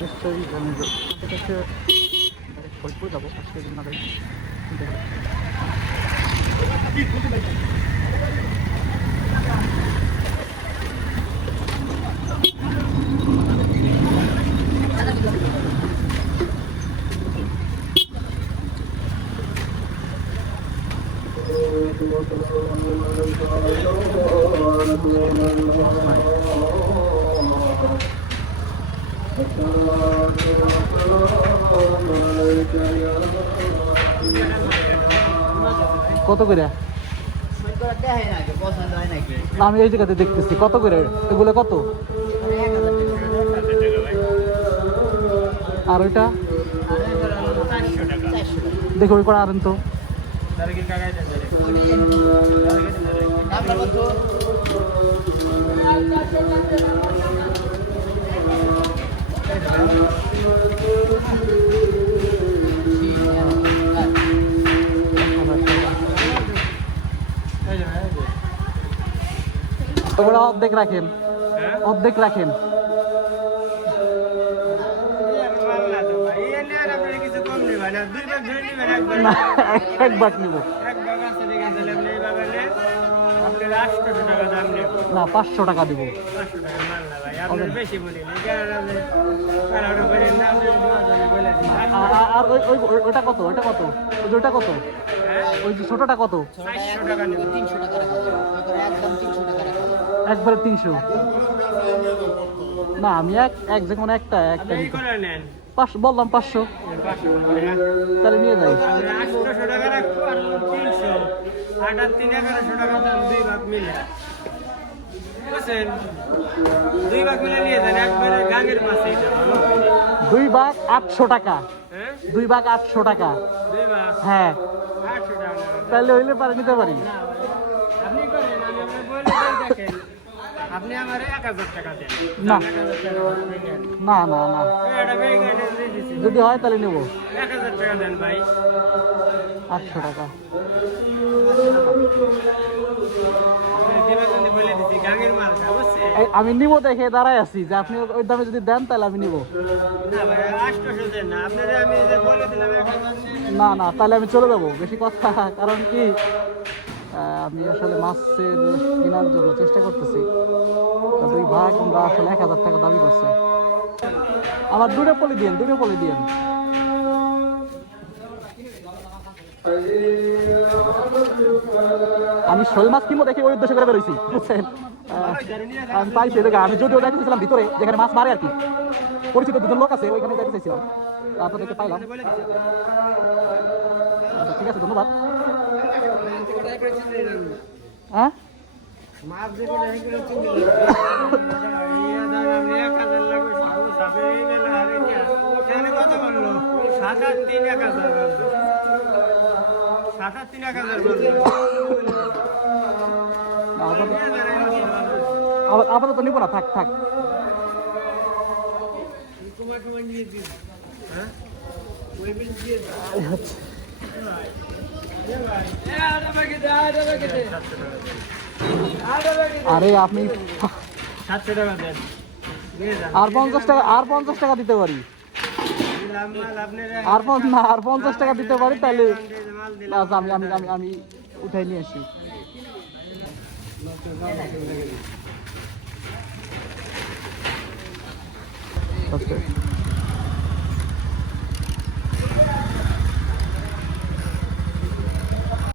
নিশ্চয়ই কাছে ফরিদপুর যাবো আজকে দিন আগে কত করে আমি এই জায়গাতে দেখতেছি কত করে এগুলো কত আর ওইটা দেখো ওই করে আরেন তো ওগুলো অর্ধেক রাখেন অর্ধেক রাখেন এক ভাগ নিব না 500 টাকা দিব আর ওইটা কত ওইটা কত ওইটা কত ওই যে ছোটটা কত একবারে 300 না আমি এক যেমন একটা বললাম 500 তাহলে নিয়ে যাই 800 টাকা রাখবো আর 300 8 আর 3 1100 টাকা দাম দুই ভাগ মিলে বুঝছেন দুই ভাগ মিলে নিয়ে যান একবারে গাঙ্গের মাছ এটা ভালো দুই ভাগ 800 টাকা হ্যাঁ দুই ভাগ 800 টাকা দুই ভাগ হ্যাঁ 800 টাকা তাহলে হইলে পারে নিতে পারি আপনি করেন আমি আপনাকে বলে দেই দেখেন আপনি আমারে 1000 টাকা দেন না 1000 টাকা না না না এটা বেগাইতে দিয়ে দিছি যদি হয় তাহলে নেব 1000 টাকা দেন ভাই 800 টাকা আমি নিব দেখে দাঁড়াই আছি যে আপনি ওই দামে যদি দেন তাহলে আমি নিব না না তাহলে আমি চলে যাবো বেশি কথা কারণ কি আমি আসলে মাছের কেনার জন্য চেষ্টা করতেছি দুই ভাগ আমরা আসলে 1000 টাকা দাবি করছে আমার দুটো পলি দিন আমি শোল মাছ কিনবো দেখে ওই উদ্দেশ্য করে বেরোইছি বুঝছেন আমি পাইছি দেখে আমি যদিও দেখতেছিলাম ভিতরে যেখানে মাছ মারে আর কি পরিচিত দুজন লোক আছে ওইখানে দেখতে চাইছিলাম আপনাদেরকে পাইলাম ঠিক আছে ধন্যবাদ হ্যাঁ আপাতত নিব না থাক থাক আরে আপনি 700 টাকা দেন আর 50 টাকা দিতে পারি আর 50 টাকা দিতে পারি তাহলে আমি আমি আমি আমি উঠাই নিয়ে আসি